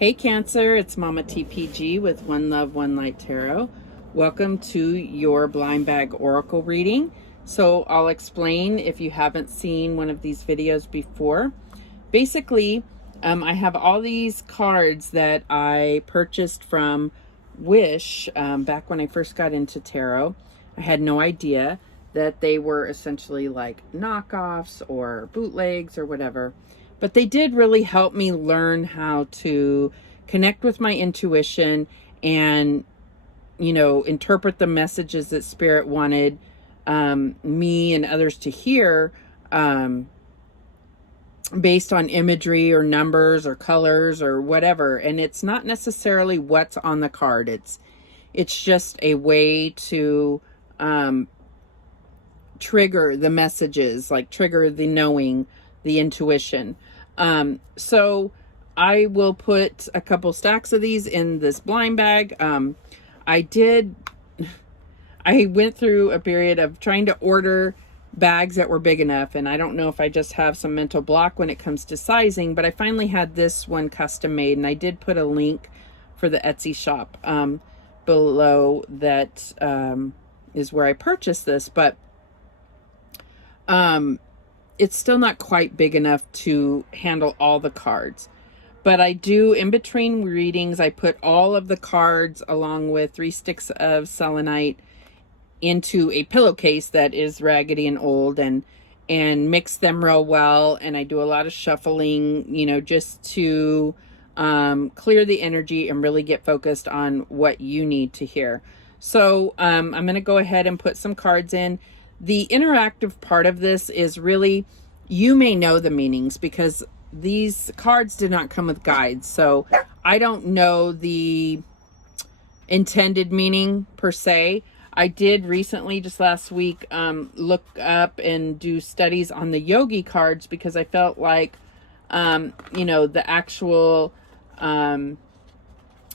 Hey Cancer, it's Mama TPG with One Love, One Light Tarot. Welcome to your blind bag oracle reading. So I'll explain if you haven't seen one of these videos before. Basically, I have all these cards that I purchased from Wish back when I first got into tarot. I had no idea that they were essentially like knockoffs or bootlegs or whatever. But they did really help me learn how to connect with my intuition and, interpret the messages that Spirit wanted me and others to hear based on imagery or numbers or colors or whatever. And it's not necessarily what's on the card. It's just a way to trigger the messages, like trigger the knowing, the intuition. So I will put a couple stacks of these in this blind bag. I went through a period of trying to order bags that were big enough, and I don't know if I just have some mental block when it comes to sizing, but I finally had this one custom made, and I did put a link for the Etsy shop below that is where I purchased this, but it's still not quite big enough to handle all the cards. But I do, in between readings, I put all of the cards along with 3 sticks of selenite into a pillowcase that is raggedy and old, and mix them real well. And I do a lot of shuffling, just to clear the energy and really get focused on what you need to hear. So I'm going to go ahead and put some cards in. The interactive part of this is really, you may know the meanings because these cards did not come with guides. So I don't know the intended meaning per se. I did recently, just last week, look up and do studies on the yogi cards because I felt like, the actual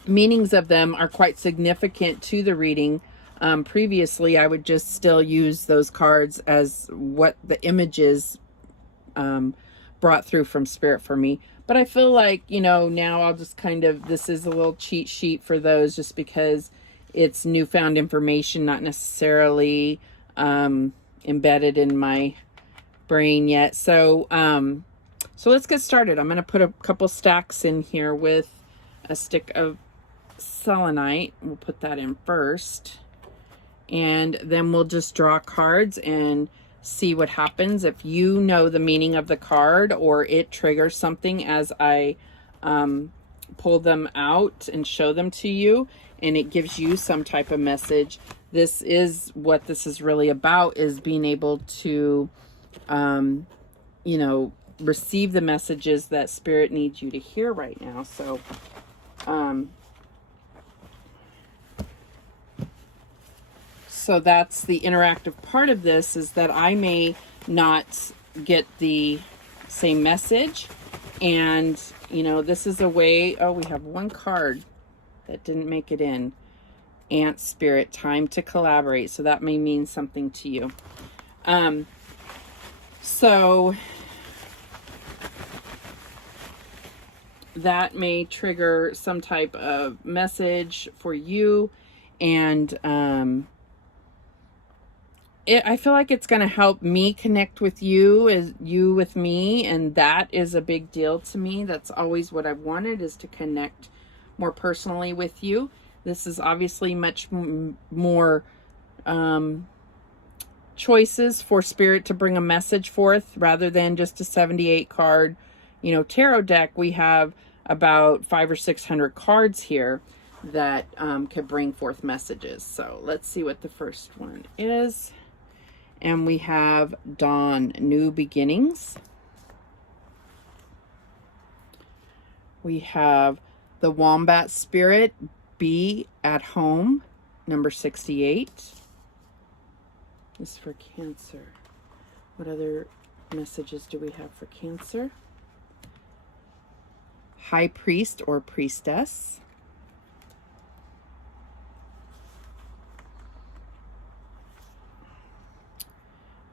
meanings of them are quite significant to the reading. Previously, I would just still use those cards as what the images brought through from Spirit for me. But I feel like, now I'll just this is a little cheat sheet for those just because it's newfound information, not necessarily embedded in my brain yet. So, so let's get started. I'm going to put a couple stacks in here with a stick of selenite. We'll put that in first. And then we'll just draw cards and see what happens. If you know the meaning of the card or it triggers something as I pull them out and show them to you, and it gives you some type of message. This is what this is really about, is being able to, receive the messages that Spirit needs you to hear right now. So, So that's the interactive part of this, is that I may not get the same message. And, this is a way, oh, we have one card that didn't make it in. Ant Spirit, time to collaborate. So that may mean something to you. So that may trigger some type of message for you. And, I feel like it's going to help me connect with you as you with me. And that is a big deal to me. That's always what I've wanted, is to connect more personally with you. This is obviously much more choices for Spirit to bring a message forth rather than just a 78 card, tarot deck. We have about 500 or 600 cards here that could bring forth messages. So let's see what the first one is. And we have Dawn, New Beginnings. We have the Wombat Spirit, Be at Home, number 68. This is for Cancer. What other messages do we have for Cancer? High Priest or Priestess.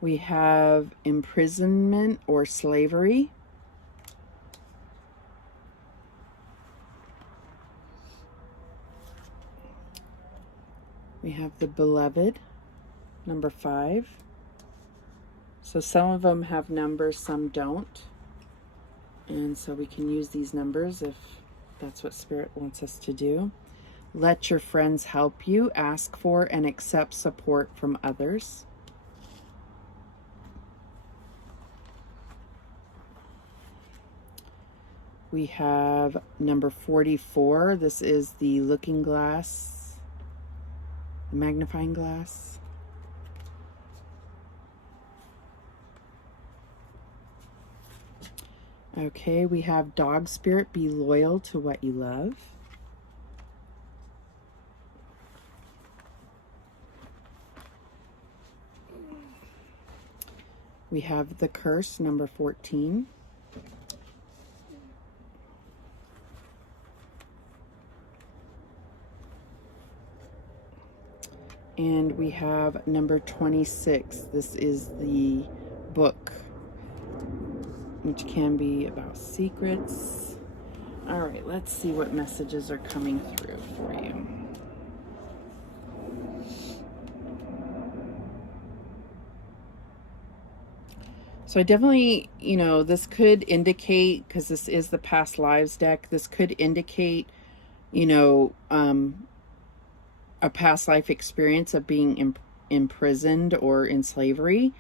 We have Imprisonment or Slavery. We have the Beloved, number 5. So some of them have numbers, some don't. And so we can use these numbers if that's what Spirit wants us to do. Let your friends help you. Ask for and accept support from others. We have number 44. This is the looking glass, the magnifying glass. Okay, we have Dog Spirit, be loyal to what you love. We have the Curse, number 14. And we have number 26. This is the Book, which can be about secrets. All right, let's see what messages are coming through for you. So I definitely, this could indicate, because this is the past lives deck, this could indicate, a past life experience of being imprisoned or in slavery.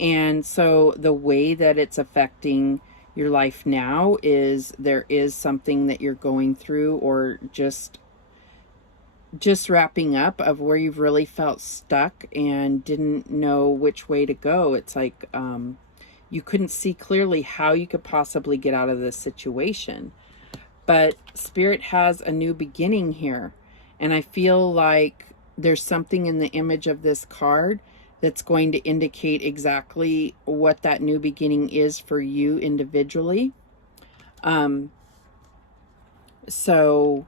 And so the way that it's affecting your life now is there is something that you're going through, or just wrapping up, of where you've really felt stuck and didn't know which way to go. It's like you couldn't see clearly how you could possibly get out of this situation. But Spirit has a new beginning here. And I feel like there's something in the image of this card that's going to indicate exactly what that new beginning is for you individually. So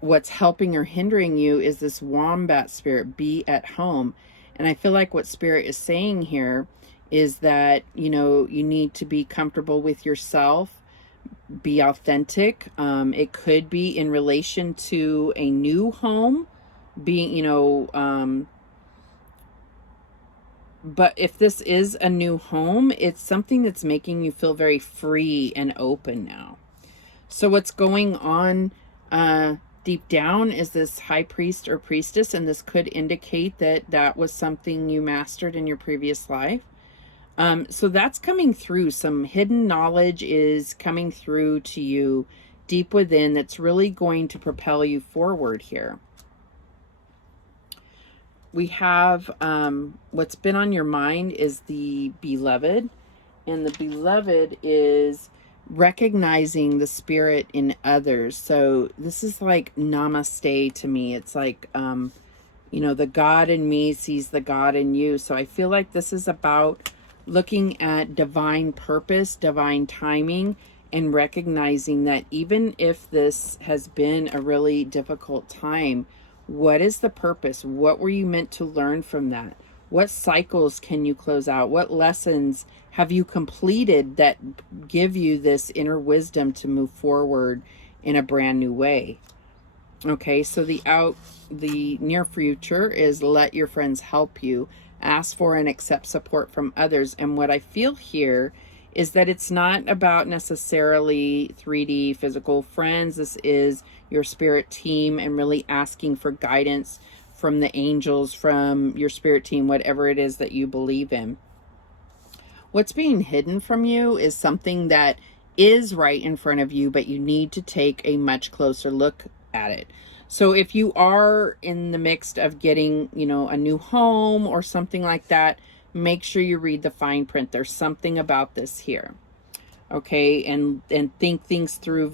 what's helping or hindering you is this Wombat Spirit, be at home. And I feel like what Spirit is saying here is that, you need to be comfortable with yourself, be authentic. It could be in relation to a new home, being, but if this is a new home, it's something that's making you feel very free and open now. So what's going on deep down is this High Priest or Priestess, and this could indicate that that was something you mastered in your previous life. So that's coming through. Some hidden knowledge is coming through to you deep within that's really going to propel you forward here. We have what's been on your mind is the Beloved. And the Beloved is recognizing the spirit in others. So this is like namaste to me. It's like, the God in me sees the God in you. So I feel like this is about looking at divine purpose, divine timing, and recognizing that even if this has been a really difficult time, what is the purpose? What were you meant to learn from that? What cycles can you close out? What lessons have you completed that give you this inner wisdom to move forward in a brand new way? Okay, so the near future is let your friends help you. Ask for and accept support from others. And what I feel here is that it's not about necessarily 3D physical friends. This is your spirit team, and really asking for guidance from the angels, from your spirit team, whatever it is that you believe in. What's being hidden from you is something that is right in front of you, but you need to take a much closer look at it. So if you are in the midst of getting, a new home or something like that, make sure you read the fine print. There's something about this here. Okay, and think things through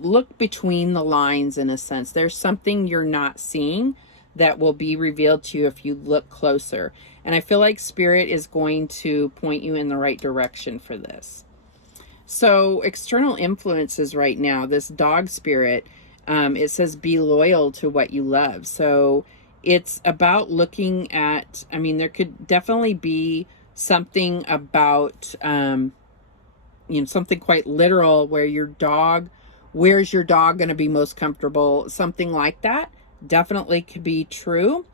look between the lines in a sense. There's something you're not seeing that will be revealed to you if you look closer. And I feel like Spirit is going to point you in the right direction for this. So external influences right now, this Dog Spirit, it says be loyal to what you love. So it's about looking at, there could definitely be something about, something quite literal where where's your dog going to be most comfortable? Something like that definitely could be true.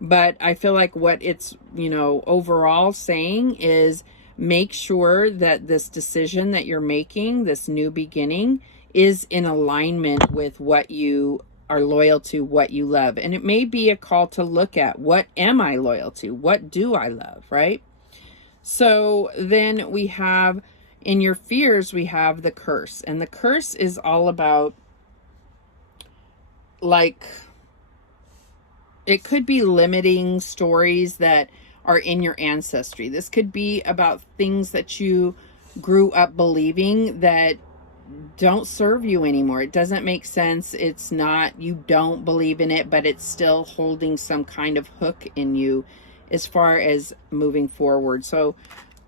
But I feel like what it's, overall saying is make sure that this decision that you're making, this new beginning, is in alignment with what you are loyal to, what you love. And it may be a call to look at, what am I loyal to? What do I love, right? So then we have, in your fears, we have the curse. And the curse is all about, like, it could be limiting stories that are in your ancestry. This could be about things that you grew up believing that don't serve you anymore. It doesn't make sense. It's not, you don't believe in it, but it's still holding some kind of hook in you as far as moving forward. So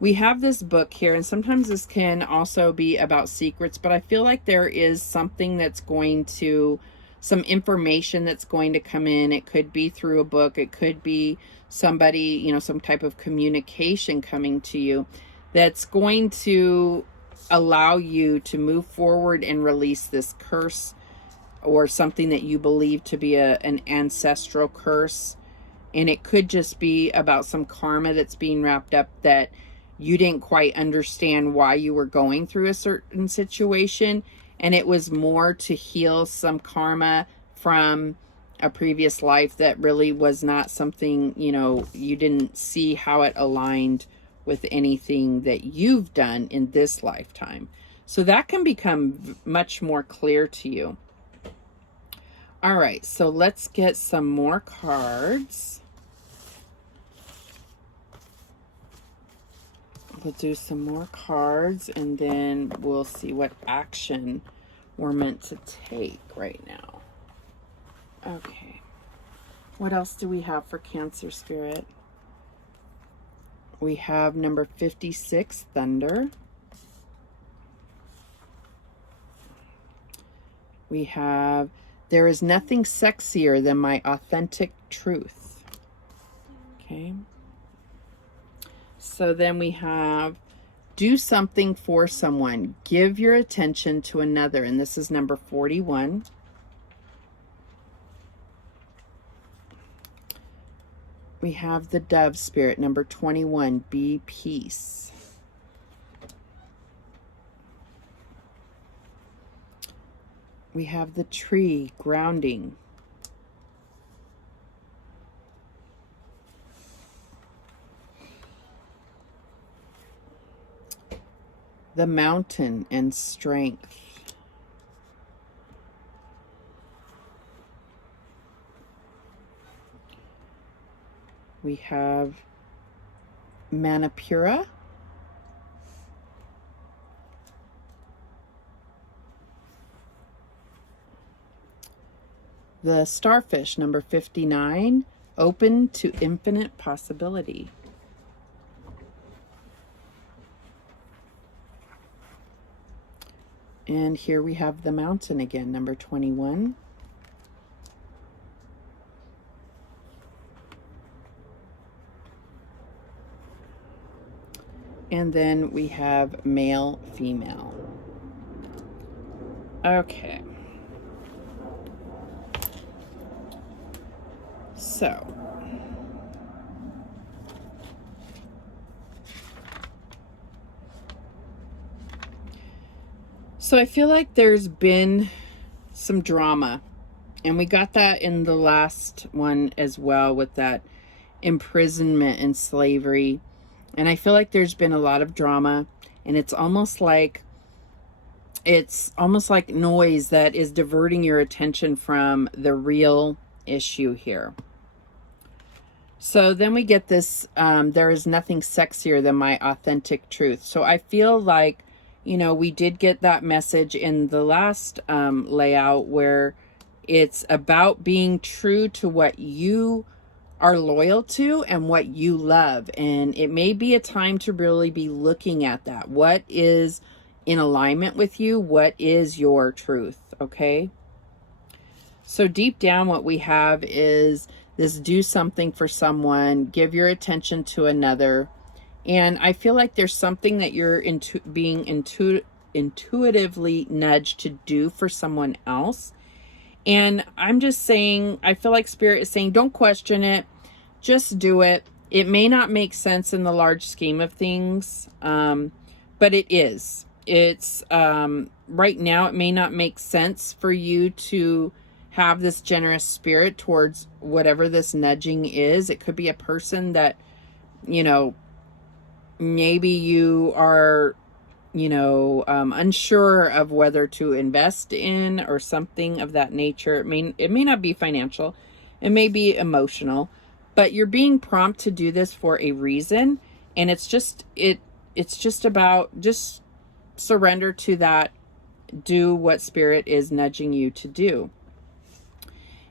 we have this book here, and sometimes this can also be about secrets, but I feel like there is something that's going to, some information that's going to come in. It could be through a book. It could be somebody, some type of communication coming to you that's going to allow you to move forward and release this curse, or something that you believe to be an ancestral curse. And it could just be about some karma that's being wrapped up that you didn't quite understand why you were going through a certain situation. And it was more to heal some karma from a previous life that really was not something, you didn't see how it aligned with anything that you've done in this lifetime. So that can become much more clear to you. All right, so let's get some more cards. We'll do some more cards, and then we'll see what action we're meant to take right now. Okay. What else do we have for Cancer Spirit? We have number 56, Thunder. We have, there is nothing sexier than my authentic truth. Okay. So then we have, do something for someone. Give your attention to another. And this is number 41. We have the Dove Spirit, number 21. Be peace. We have the Tree, grounding. The Mountain and strength. We have Manipura. The Starfish, number 59, open to infinite possibility. And here we have the Mountain again, number 21. And then we have Male, Female. Okay. So I feel like there's been some drama, and we got that in the last one as well with that imprisonment and slavery. And I feel like there's been a lot of drama, and it's almost like noise that is diverting your attention from the real issue here. So then we get this, there is nothing sexier than my authentic truth. So I feel like, we did get that message in the last layout, where it's about being true to what you are loyal to and what you love. And it may be a time to really be looking at that. What is in alignment with you? What is your truth? Okay. So deep down, what we have is this: do something for someone, give your attention to another. And I feel like there's something that you're being intuitively nudged to do for someone else. And I'm just saying, I feel like Spirit is saying, don't question it. Just do it. It may not make sense in the large scheme of things, but it is. It's right now, it may not make sense for you to have this generous spirit towards whatever this nudging is. It could be a person that, you know, maybe you are, you know, unsure of whether to invest in or something of that nature. It may not be financial. It may be emotional, but you're being prompted to do this for a reason. And it's just about just surrender to that. Do what Spirit is nudging you to do.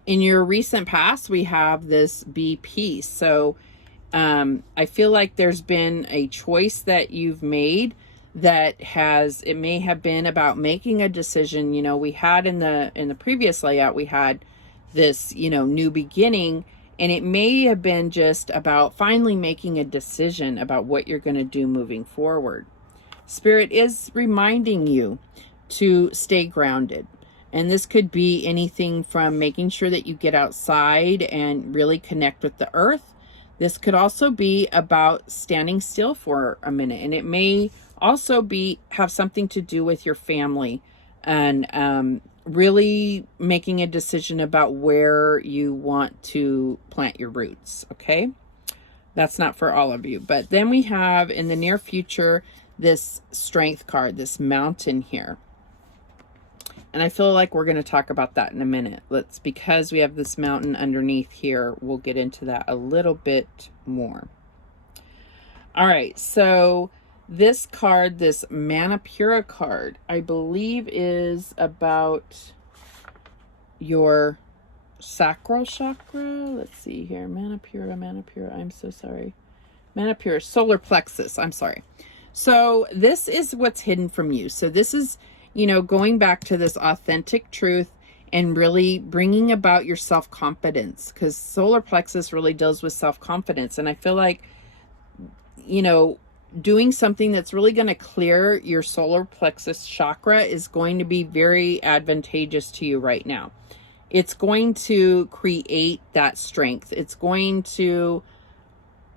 In your recent past, we have this be peace. So I feel like there's been a choice that you've made that it may have been about making a decision. You know, we had in the previous layout, we had this, you know, new beginning, and it may have been just about finally making a decision about what you're going to do moving forward. Spirit is reminding you to stay grounded. And this could be anything from making sure that you get outside and really connect with the earth. This could also be about standing still for a minute. And it may also have something to do with your family and really making a decision about where you want to plant your roots. Okay. That's not for all of you. But then we have in the near future, this strength card, this mountain here. And I feel like we're going to talk about that in a minute. Because we have this mountain underneath here, we'll get into that a little bit more. All right, so this card, this Manipura card, I believe is about your sacral chakra. Let's see here. Manipura, I'm so sorry. Manipura, solar plexus, I'm sorry. So this is what's hidden from you. So this is, you know, going back to this authentic truth and really bringing about your self-confidence, because solar plexus really deals with self-confidence. And I feel like, you know, doing something that's really going to clear your solar plexus chakra is going to be very advantageous to you right now. It's going to create that strength. It's going to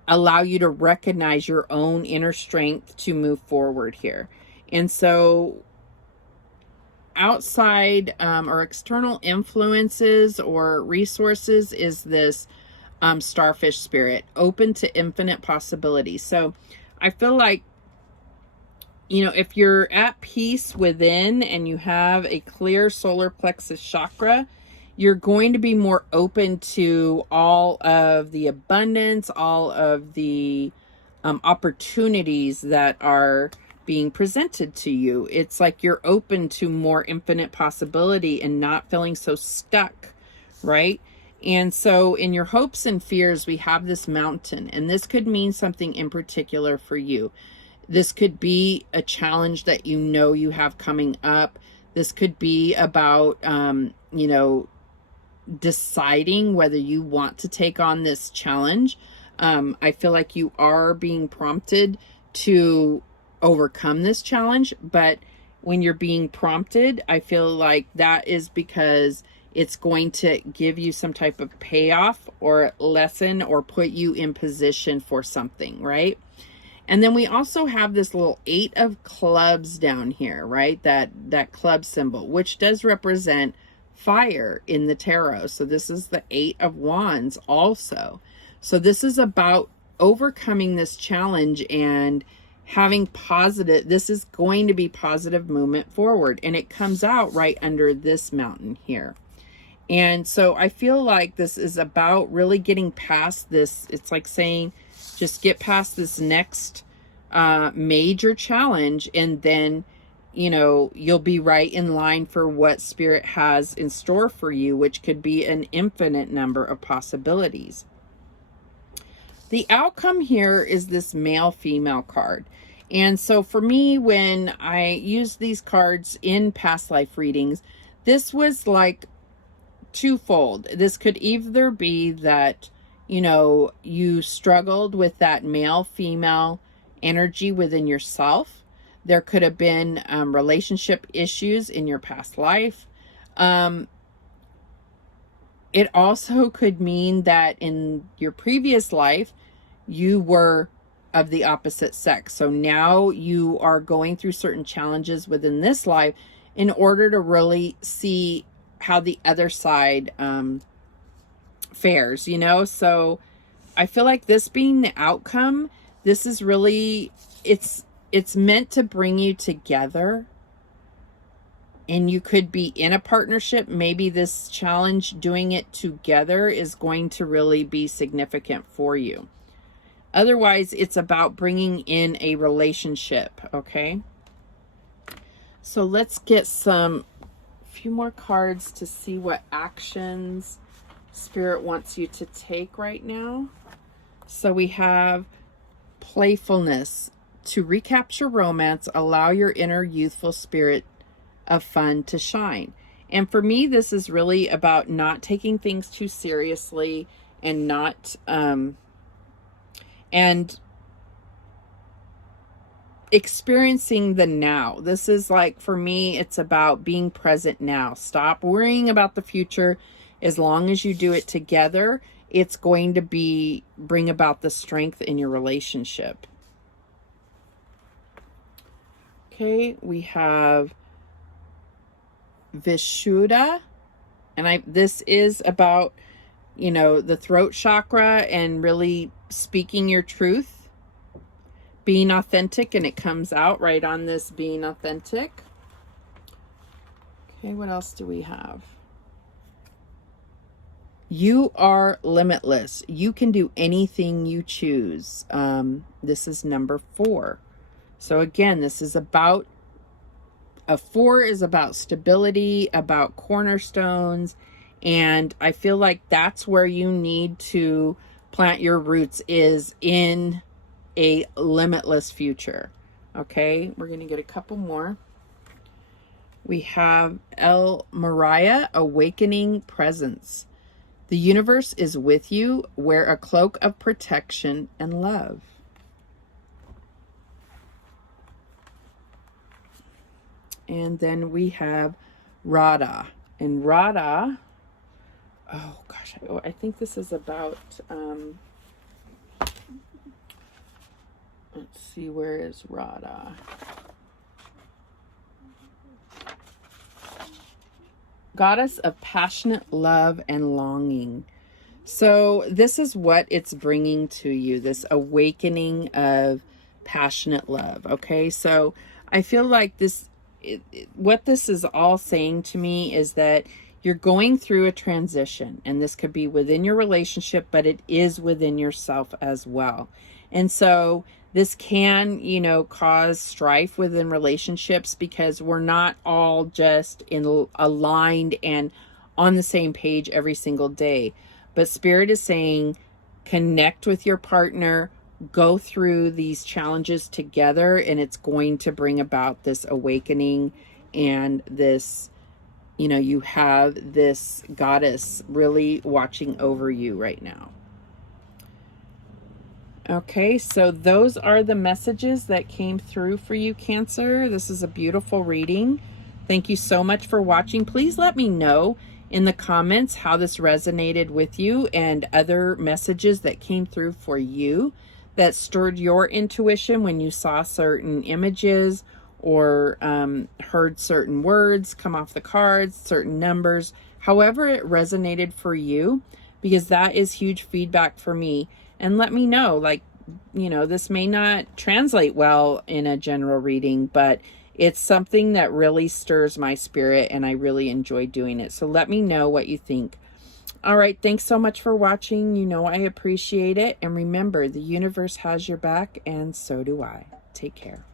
allow you to recognize your own inner strength to move forward here. And so outside or external influences or resources is this starfish spirit, open to infinite possibilities. So I feel like, you know, if you're at peace within and you have a clear solar plexus chakra, you're going to be more open to all of the abundance, all of the opportunities that are being presented to you. It's like you're open to more infinite possibility and not feeling so stuck, right? And so in your hopes and fears, we have this mountain, and this could mean something in particular for you. This could be a challenge that you know you have coming up. This could be about, you know, deciding whether you want to take on this challenge. I feel like you are being prompted to overcome this challenge, but when you're being prompted, I feel like that is because it's going to give you some type of payoff or lesson or put you in position for something, right? And then we also have this little 8 of clubs down here, right? That club symbol, which does represent fire in the tarot. So this is the 8 of wands also. So this is about overcoming this challenge and having positive, this is going to be positive movement forward. And it comes out right under this mountain here. And so I feel like this is about really getting past this. It's like saying, just get past this next major challenge, and then, you know, you'll be right in line for what Spirit has in store for you, which could be an infinite number of possibilities. The outcome here is this male-female card. And so for me, when I used these cards in past life readings, this was like twofold. This could either be that, you know, you struggled with that male-female energy within yourself. There could have been relationship issues in your past life. It also could mean that in your previous life, you were of the opposite sex. So now you are going through certain challenges within this life in order to really see how the other side fares, you know? So I feel like this being the outcome, this is really, it's meant to bring you together. And you could be in a partnership. Maybe this challenge, doing it together, is going to really be significant for you. Otherwise, it's about bringing in a relationship, okay? So let's get a few more cards to see what actions Spirit wants you to take right now. So we have playfulness. To recapture romance, allow your inner youthful spirit of fun to shine. And for me, this is really about not taking things too seriously and not and experiencing the now. This is like, for me, it's about being present now. Stop worrying about the future. As long as you do it together, it's going to bring about the strength in your relationship. Okay, we have Vishuddha, and this is about, you know, the throat chakra and really speaking your truth, being authentic, and it comes out right on this being authentic. Okay, what else do we have? You are limitless. You can do anything you choose. This is number 4. So again, this is about, a 4 is about stability, about cornerstones. And I feel like that's where you need to plant your roots, is in a limitless future. Okay, we're going to get a couple more. We have El Mariah, awakening presence. The universe is with you. Wear a cloak of protection and love. And then we have Radha. And Radha, oh gosh, I think this is about, let's see, where is Radha? Goddess of passionate love and longing. So this is what it's bringing to you, this awakening of passionate love. Okay, so I feel like this, what this is all saying to me is that you're going through a transition, and this could be within your relationship, but it is within yourself as well. And so this can, you know, cause strife within relationships, because we're not all just aligned and on the same page every single day. But Spirit is saying, connect with your partner, go through these challenges together, and it's going to bring about this awakening and this, you know, you have this goddess really watching over you right now. Okay, so those are the messages that came through for you, Cancer. This is a beautiful reading. Thank you so much for watching. Please let me know in the comments how this resonated with you, and other messages that came through for you that stirred your intuition when you saw certain images or heard certain words come off the cards, certain numbers, however it resonated for you, because that is huge feedback for me. And let me know, like, you know, this may not translate well in a general reading, but it's something that really stirs my spirit, and I really enjoy doing it. So let me know what you think. All right, thanks so much for watching. You know I appreciate it. And remember, the universe has your back, and so do I. Take care.